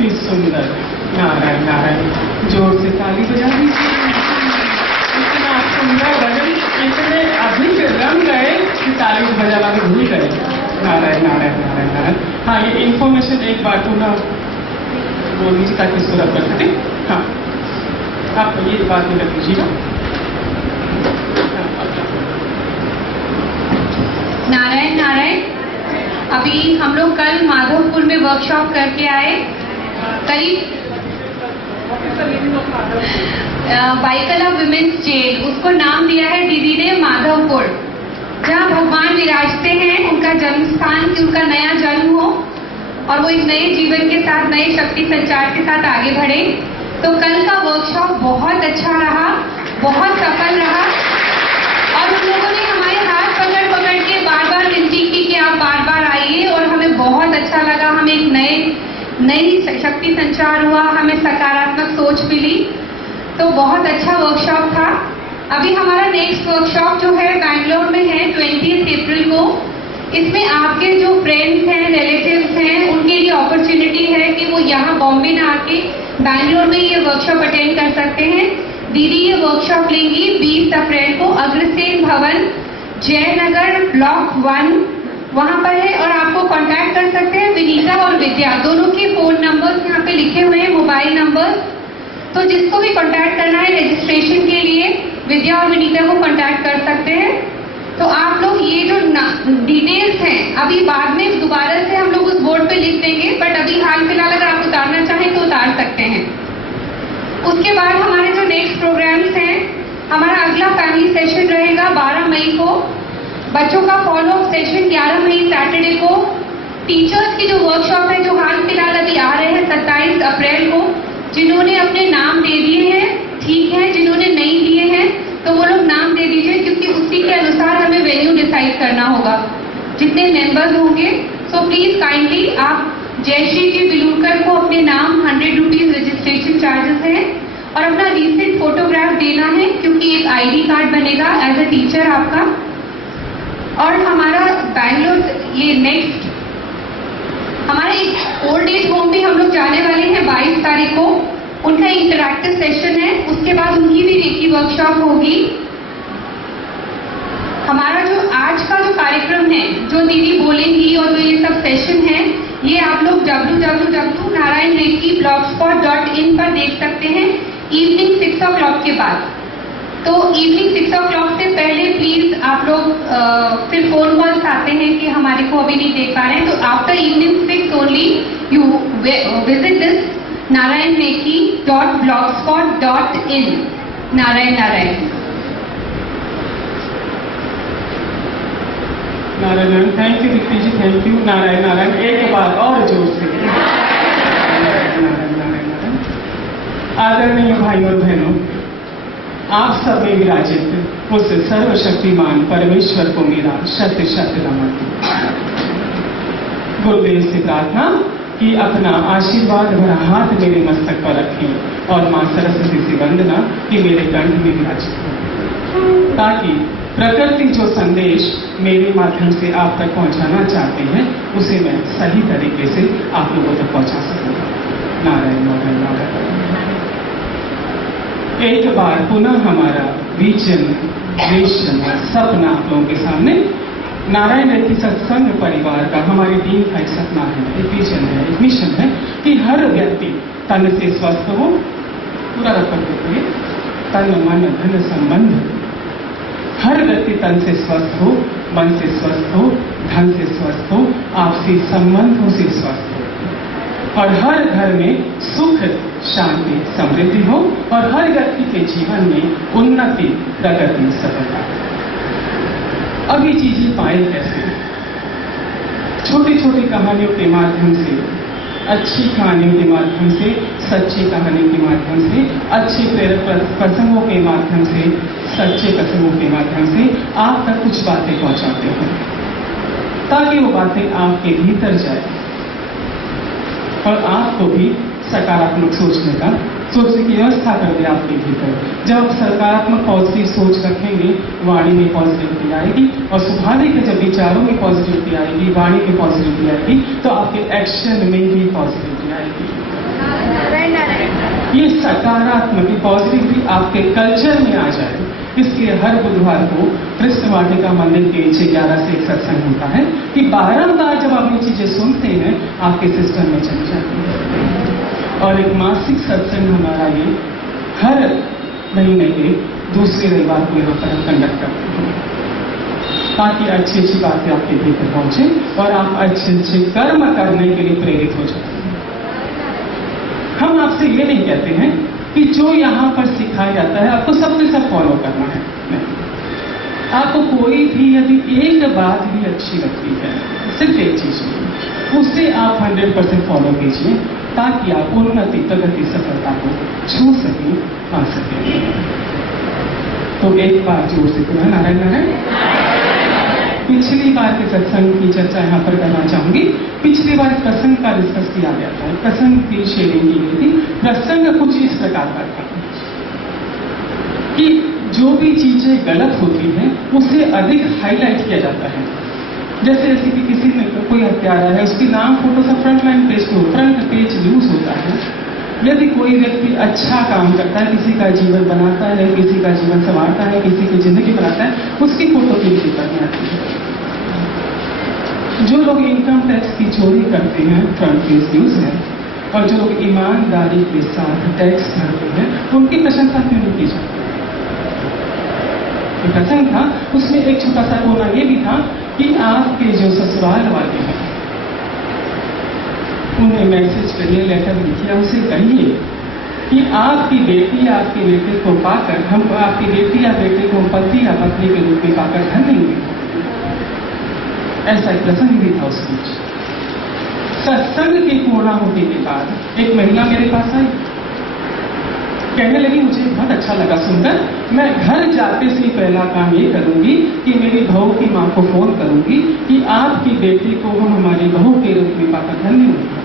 अति सुंदर। नारायण नारायण, जोर से ताली बजा दीजिए। इतना सुंदर भजन, इतने अधिक रंग गए कि ताली बजाना भी भूल गए। नारायण नारायण नारायण नारायण। हाँ, ये इंफॉर्मेशन एक बार पुनः बोल दीजिए ताकि सुर कर सके। हाँ, आप ये बात में कर लीजिएगा। नारायण नारायण। अभी हम लोग कल माधवपुर में वर्कशॉप करके आए। करीब बाइकला विमेंस जेल, उसको नाम दिया है दीदी ने माधवपुर, जहाँ भगवान विराजते हैं, उनका जन्म स्थान, कि उनका नया जन्म हो और वो एक नए जीवन के साथ, नए शक्ति संचार के साथ आगे बढ़े। तो कल का वर्कशॉप बहुत अच्छा रहा, बहुत सफल रहा और उन लोगों ने हमारे हाथ पकड़ पकड़ के बार बार विनती की कि आप बार बार आइए और हमें बहुत अच्छा लगा। हमें एक नई शक्ति संचार हुआ, हमें सकारात्मक सोच मिली। तो बहुत अच्छा वर्कशॉप था। अभी हमारा नेक्स्ट वर्कशॉप जो है बैंगलोर में है 20 अप्रैल को। इसमें आपके जो फ्रेंड्स हैं, रिलेटिव्स हैं, उनके लिए अपॉर्चुनिटी है कि वो यहाँ बॉम्बे ना आके बैंगलोर में ये वर्कशॉप अटेंड कर सकते हैं। दीदी ये वर्कशॉप लेंगी 20 अप्रैल को, अग्रसेन भवन, जयनगर, ब्लॉक 1 वहां पर है। और आपको कांटेक्ट कर सकते हैं विनीता और विद्या, दोनों के फोन नंबर्स यहाँ पे लिखे हुए हैं, मोबाइल नंबर। तो जिसको भी कांटेक्ट करना है रजिस्ट्रेशन के लिए, विद्या और विनीता को कांटेक्ट कर सकते हैं। तो आप लोग ये जो डिटेल्स हैं अभी बाद में दोबारा से हम लोग उस बोर्ड पे लिख देंगे, बट अभी हाल फिलहाल अगर आप उतारना चाहें तो उतार सकते हैं। उसके बाद हमारे जो नेक्स्ट प्रोग्राम्स हैं, हमारा अगला फैमिली सेशन रहेगा 12 मई को, बच्चों का फॉलो अप सेशन 11 मई सैटरडे को, टीचर्स की जो वर्कशॉप है जो हाल फिलहाल अभी आ रहे हैं 27 अप्रैल को। जिन्होंने अपने नाम दे दिए हैं ठीक है, जिन्होंने नहीं दिए हैं तो वो लोग नाम दे दीजिए, क्योंकि उसी के अनुसार हमें वेन्यू डिसाइड करना होगा जितने मेंबर्स होंगे। सो प्लीज काइंडली आप जयश्री जी बिलूरकर को अपने नाम 100 रुपीज रजिस्ट्रेशन चार्जेस है और अपना रिसेंट फोटोग्राफ देना है, क्योंकि एक ID कार्ड बनेगा एज अ टीचर आपका। और हमारा बैंगलोर ये नेक्स्ट हमारे एक ओल्ड एज होम भी हम लोग जाने वाले हैं 22 तारीख को। उनका इंटरैक्टिव सेशन है, उसके बाद उनकी भी रेकी वर्कशॉप होगी। हमारा जो आज का जो कार्यक्रम है, जो दीदी बोलेंगी और जो ये सब सेशन है, ये आप लोग www.narayanreiki.blogspot.in पर देख सकते हैं इवनिंग 6 o'clock के बाद। तो इवनिंग 6 o'clock से पहले प्लीज आप लोग फिर फोन कॉल्स आते हैं कि हमारे को अभी नहीं देख पा रहे हैं, तो after evening 6 only you visit this narayanreiki.blogspot.in। Narayan Narayan Narayan. Thank you Deepti ji, thank you. Narayan Narayan, एक बार और जोर से। नारायण नारायण नारायण। आदरणीय भाई और बहनों, आप सब में विराजित उस सर्वशक्तिमान परमेश्वर को मेरा शत शत नमन। गुरुदेव से प्रार्थना कि अपना आशीर्वाद भरा हाथ मेरे मस्तक पर रखें और मां सरस्वती से वंदना कि मेरे कंठ में विराजित हो, ताकि प्रकृति जो संदेश मेरे माध्यम से आप तक पहुंचाना चाहते हैं उसे मैं सही तरीके से आप लोगों तक पहुंचा सकूं। नारायण नारायण नारायण। एक बार पुनः हमारा विजन, विजन, सपना आप लोगों के सामने। नारायण रेकी सत्संग परिवार का हमारी टीम का एक सपना है, एक विजन है, एक मिशन है कि हर व्यक्ति तन से स्वस्थ हो। पूरा रखकर देखिए, तन मन धन संबंध। हर व्यक्ति तन से स्वस्थ हो, मन से स्वस्थ हो, धन से स्वस्थ हो, आपसी संबंधों से स्वस्थ हो, और हर घर में सुख, शांति, समृद्धि हो, और हर व्यक्ति के जीवन में उन्नति, प्रगति, सफलता। अब ये चीजें पाए कैसे? छोटी छोटी कहानियों के माध्यम से, अच्छी कहानियों के माध्यम से, सच्ची कहानियों के माध्यम से, अच्छे प्रेरक प्रसंगों के माध्यम से, सच्चे प्रसंगों के माध्यम से आप तक कुछ बातें पहुंचाते हैं, ताकि वो बातें आपके भीतर जाए और आपको भी सकारात्मक सोचने की व्यवस्था कर दे आपके भीतर। जब आप सकारात्मक पॉजिटिव सोच रखेंगे, वाणी में पॉजिटिविटी आएगी, और स्वाभाविक है जब विचारों में पॉजिटिविटी आएगी, वाणी में पॉजिटिविटी आएगी, तो आपके एक्शन में भी पॉजिटिविटी आएगी। ये सकारात्मक पॉजिटिविटी आपके कल्चर में आ जाए, इसलिए हर बुधवार को कृष्ण वाटिका मंदिर के नीचे 11 से एक सत्संग होता है कि बारंबार जब आप ये चीजें सुनते हैं आपके सिस्टम में चली जाती है। और एक मासिक सत्संग हमारा ये हर महीने के दूसरे रविवार को यहाँ पर हम कंडक्ट करते हैं, ताकि अच्छी अच्छी बातें आपके भीतर पहुंचे और आप अच्छे अच्छे कर्म करने के लिए प्रेरित हो जाए। हम आपसे ये नहीं कहते हैं कि जो यहाँ पर सिखाया जाता है आपको सबके सब फॉलो करना है, नहीं। आपको कोई भी यदि एक बात भी अच्छी लगती है, सिर्फ एक चीज उसे आप 100% फॉलो कीजिए, ताकि आप उन्नति, प्रगति, सफलता को छू सकें, पा सकें। तो एक बार जोर से पूरा नारायण नारायण। पिछली बार के सत्संग की चर्चा यहाँ पर करना चाहूंगी। पिछली बार प्रसंग का डिस्कस किया गया था, प्रसंग की शेयरिंग की गई थी। प्रसंग कुछ इस प्रकार का था कि जो भी चीजें गलत होती हैं उसे अधिक हाईलाइट किया जाता है। जैसे कि किसी में कोई हत्यारा है, उसके नाम फोटो सब फ्रंट लाइन पेज पे, फ्रंट पेज यूज होता है। यदि कोई व्यक्ति अच्छा काम करता है, किसी का जीवन बनाता है, किसी का जीवन संवारता है, किसी की जिंदगी बनाता है, उसकी फोटो पेज करनी आती है। जो लोग इनकम टैक्स की चोरी करते हैं फ्रंट पेज यूज है, और जो लोग ईमानदारी के साथ टैक्स भरते हैं उनकी प्रशंसा क्यों नहीं की जाती? प्रसंग था, उसमें एक छोटा सा कोना ये भी था कि आपके जो ससुराल वाले हैं उन्हें मैसेज करिए, लेटर लिखिए, उनसे कहिए कि आपकी बेटी या आपके बेटे को पाकर हम आपकी बेटी या बेटे को पति या पत्नी के रूप में पाकर धन्य होंगे। ऐसा एक प्रसंग भी था उस बीच। सत्संग के पूर्ण होने के बाद एक महिला मेरे पास आई, कहने लगी मुझे बहुत अच्छा लगा सुनकर, मैं घर जाते से पहला काम ये करूंगी कि मेरी बहू की माँ को फोन करूंगी कि आपकी बेटी को हम हमारी बहू के रूप में पाकर धन्य होंगे।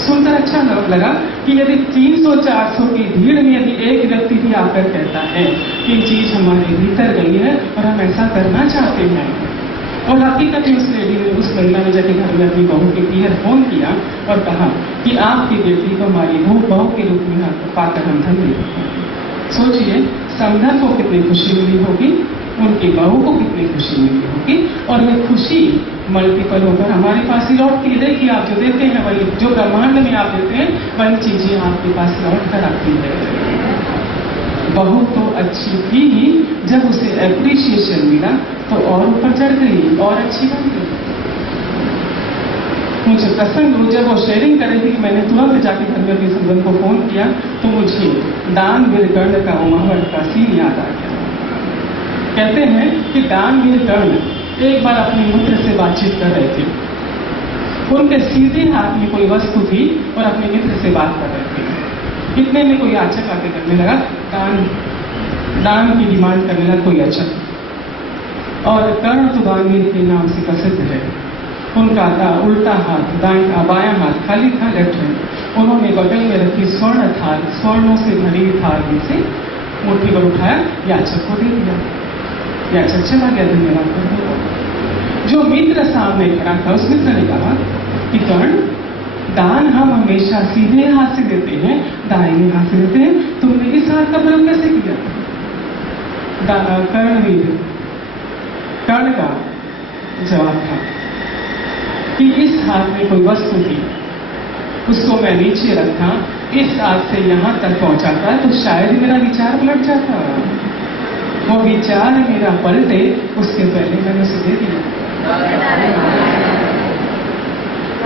सुनकर अच्छा लगा कि यदि 300-400 की भीड़ में यदि एक व्यक्ति भी आकर कहता है कि ये चीज हमारे भीतर गई है और हम ऐसा करना चाहते हैं, और हकीकत में उस लेडी ने, उस महिला ने जाके घर में अपनी बहू के क्लियर फोन किया और कहा कि आपकी बेटी को हमारी बहू के रूप में पाकर हम धन्य होंगे। सोचिए संघर को कितनी खुशी मिली होगी, उनकी बहू को कितनी खुशी मिली होगी, और वह खुशी मल्टीपल होकर हमारे पास ही लौट के देखिए, आप जो देते हैं वही, जो ब्रह्मांड में आप देते हैं वही चीजें आपके पास लौट कर आती है। बहू तो अच्छी थी ही, जब उसे एप्रिशिएशन मिला तो और ऊपर चढ़ गई और अच्छी बन गई। मुझे प्रसंग जब वो शेयरिंग कर रही थी, मैंने तुरंत जाके घर में अपने संबंध को फोन किया तो मुझे दानवीर कर्ण का उमावट का सीन याद आ गया। कहते हैं कि दानवीर कर्ण एक बार अपने मित्र से बातचीत कर रहे थे, उनके सीधे हाथ में कोई वस्तु थी और अपने मित्र से बात कर रहे थे। इतने में कोई याचक आके करने लगा, दान की डिमांड करने लगा कोई याचक, और कर्ण तो दानवीर के नाम से प्रसिद्ध है। उनका उल्टा हाथ, बायां हाथ खाली था, लेफ्ट हैंड। उन्होंने बगल में रखी स्वर्ण थाल, स्वर्णों से भरी थाल में से मुट्ठी पर उठाया, याचक को दे दिया। याचक चला गया, धन्यवाद कर। जो मित्र सामने खड़ा था उस मित्र ने कहा कि कर्ण, दान हम हमेशा सीधे हाथ से देते हैं, दाहिने हाथ से देते हैं, तुमने इस हाथ का प्रयोग कैसे किया? कर्ण का जवाब था कि इस हाथ में कोई वस्तु थी, उसको मैं नीचे रखा, इस हाथ से यहां तक पहुंचाता तो शायद मेरा विचार पलट जाता। वो विचार मेरा पलटे उसके पहले मैंने उसे दे दिया।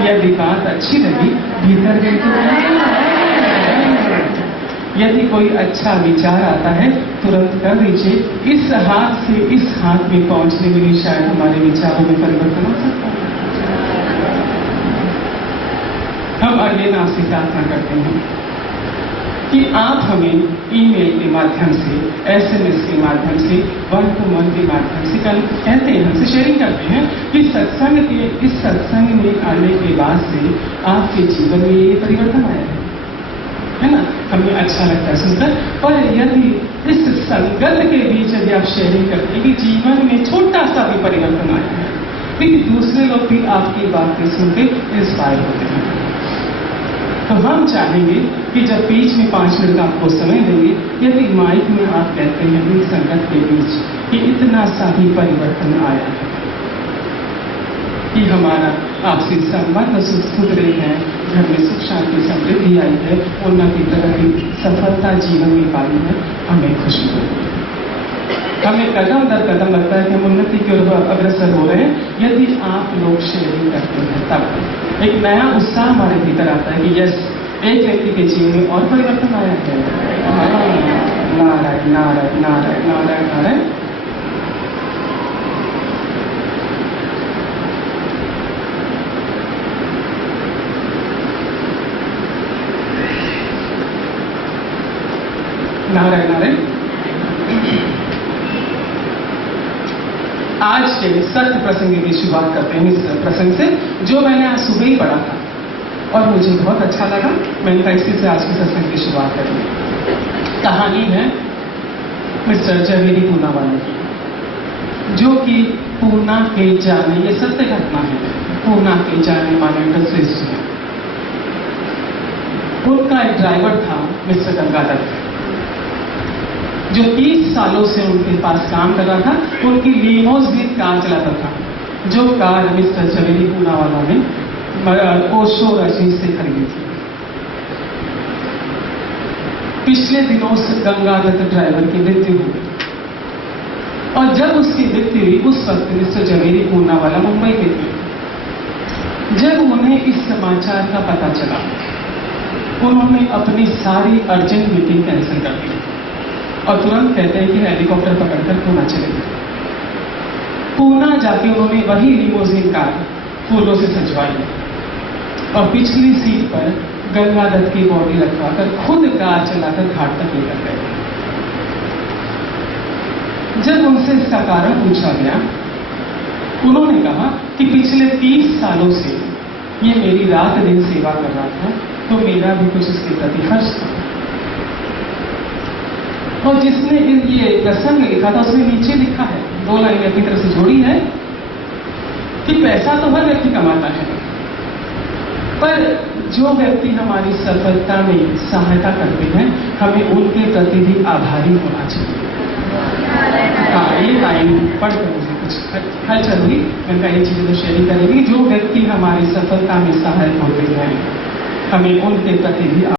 यदि बात अच्छी लगी भीतर गई तो यदि कोई अच्छा विचार आता है तुरंत कर दीजिए। इस हाथ से इस हाथ में पहुंचने के लिए शायद हमारे विचारों में परिवर्तन हो सकता है। हम अगले आपसे प्रार्थना करते हैं कि आप हमें ईमेल के माध्यम से, SMS के माध्यम से, 1-to-1 के माध्यम से कहते हैं, हमसे शेयरिंग करते हैं कि इस सत्संग में आने के बाद से आपके जीवन में ये परिवर्तन आया है ना? हमें अच्छा लगता है सुनकर। पर यदि इस संगत के बीच यदि आप शेयरिंग करते हैं कि जीवन में छोटा सा भी परिवर्तन आया है, क्योंकि दूसरे लोग भी आपकी बातें सुनकर इंस्पायर होते हैं। तो हम चाहेंगे कि जब बीच में 5 मिनट का आपको समय देंगे, यदि माइक में आप कहते हैं इस संगत के बीच कि इतना सा ही परिवर्तन आया है, कि हमारा आपसी संबंध सुदृढ़ है, घर में सुख शांति समृद्धि आई है, उन्नति प्रगति सफलता जीवन में पाई है, हमें खुशी होगी। हमें कदम दर कदम लगता है कि हम उन्नति की ओर अग्रसर हो रहे हैं। यदि आप लोग शेयरिंग करते हैं तब एक नया उत्साह हमारे भीतर आता है कि यस, एक व्यक्ति के जीवन में और परिवर्तन आया है। नारायण नारायण नारायण नारायण नारायण। नारायण नारायण। आज के सत्य प्रसंग की शुरुआत करते हैं इस प्रसंग से, जो मैंने आज सुबह ही पढ़ा था और मुझे बहुत अच्छा लगा। मैंने कहा इससे आज की सत्संग की शुरुआत करेंगे। कहानी है मिस्टर जवेरी पूनावाला की, जो कि पूना के जाने, ये सत्य घटना है, पूना के जाने माने इंडस्ट्रिस्ट है। उनका एक ड्राइवर था मिस्टर गंगाधर, जो 30 सालों से उनके पास काम कर रहा था। उनकी लिमोजिन कार चलाता था, जो कार मिस्टर जवेरी पूनावाला ने ओशो रजनीश से खरीदी थी। पिछले दिनों से गंगाधर ड्राइवर की मृत्यु हुई, और जब उसकी मृत्यु हुई उस वक्त मिस्टर जवेरी पूनावाला मुंबई के थे। जब उन्हें इस समाचार का पता चला, उन्होंने अपनी सारी अर्जेंट मीटिंग कैंसिल कर दी और तुरंत कहते हैं कि हेलीकॉप्टर पकड़कर पूना चले गए। पूना जाके उन्होंने वही लिमोजिन कार फूलों से सजवाई और पिछली सीट पर गंगाधर की बॉडी रखवाकर खुद कार चलाकर घाट तक लेकर गए। जब उनसे इसका कारण पूछा गया, उन्होंने कहा कि पिछले 30 सालों से ये मेरी रात दिन सेवा कर रहा था, तो मेरा भी कुछ इसके प्रति हर्ष था। और जिसने ये प्रसंग लिखा था उसने नीचे लिखा है, 2 लाइनें अपनी तरफ से जोड़ी है कि पैसा तो हर व्यक्ति कमाता है, पर जो व्यक्ति हमारी सफलता में सहायता करते हैं, हमें उनके प्रति भी आभारी होना चाहिए। हाँ, ये लाइन पढ़कर मुझे कुछ हलचल हुई। मैंने कहा ये चीजें तो शेयरिंग करेंगे। जो व्यक्ति हमारी सफलता में सहायक होते हैं, हमें उनके प्रति भी